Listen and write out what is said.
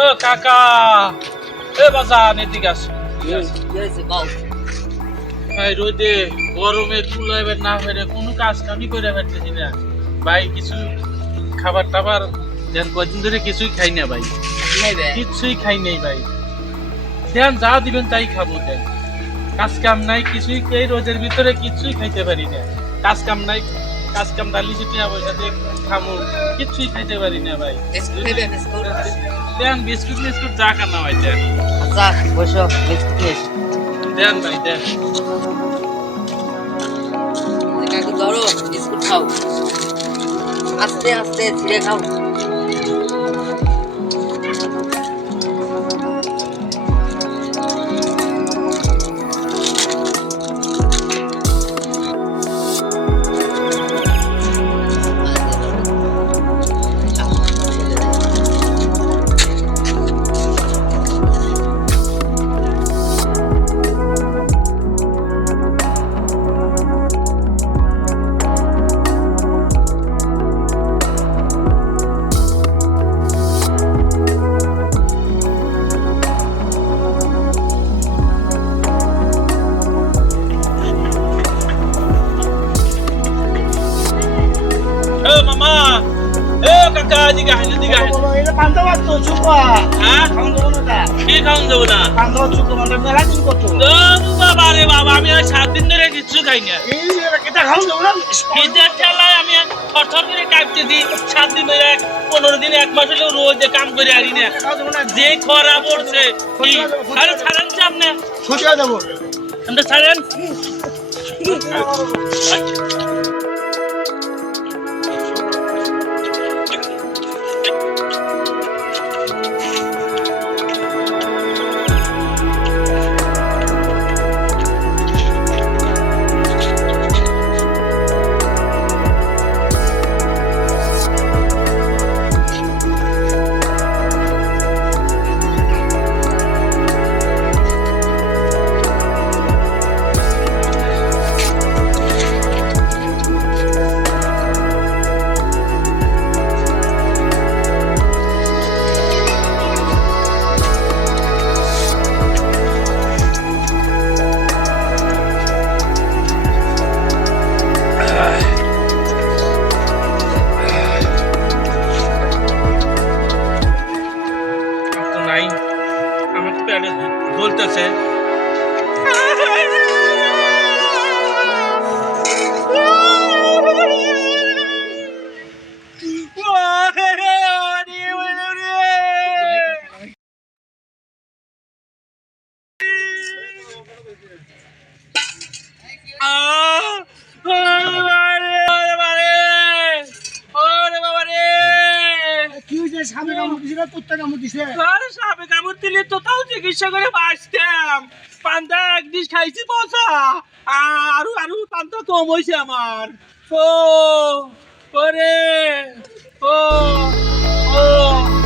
ও কাকা। এ বাজান এদিকে আস। ভাই রোদে গরমে কুলাইবার না হয়ে কোনো কাজ কামই করে পারতেছি না। ভাই কিছু খাবার টাবার দেন কদিন ধরে কিছুই খাই না ভাই। কিছুই খাই নাই ভাই। দেন যা দিবেন তাই খাব দেন। কাজ কাম নাই কিছুই এই রোদের ভিতরে কিছুই খাইতে পারি না। কাজ কাম নাই। কাজ কাম ডালি চিটিয়া পয়সা দিয়ে খামু কিছুই খাইতে পারি না ভাই। দেন বিস্কুট বিস্কুট যা খানা ভাই দেন। দেন ভাই দেন। আস্তে আস্তে ধীরে খাও। এদিকে এদিকে আহেন এটা পান্তা ভাত তো চুপা হ্যাঁ? খাওয়া যাব না কি খাওন যাব না ভাত চুপা মানে মেলা দিন কত বাবা রে বাবা আমি আর সাত দিন ধরে কিচ্ছু খাই না। এই এটা খাওয়া না খিদের ঠেলায় আমি থরথর করে কাঁপতেছি সাত দিন ধরে পনেরো দিন এক মাস হলেও রোজ কাম করে আরি না। যে খরা পড়ছে কি? আরে ছাড়েন সামনে ছুটিয়া যাব আমরা ছাড়েন। সাপে কামড় দিছে কুত্তা কামড় দিছে? আরে সাপে কামড় দিলে তো তাও চিকিৎসা করে বাঁচতাম। পান্তা একদিন খাইছি পচা। আরও আরও পান্তা কম হয়েছে আমার। ও, ওরে, ও ও।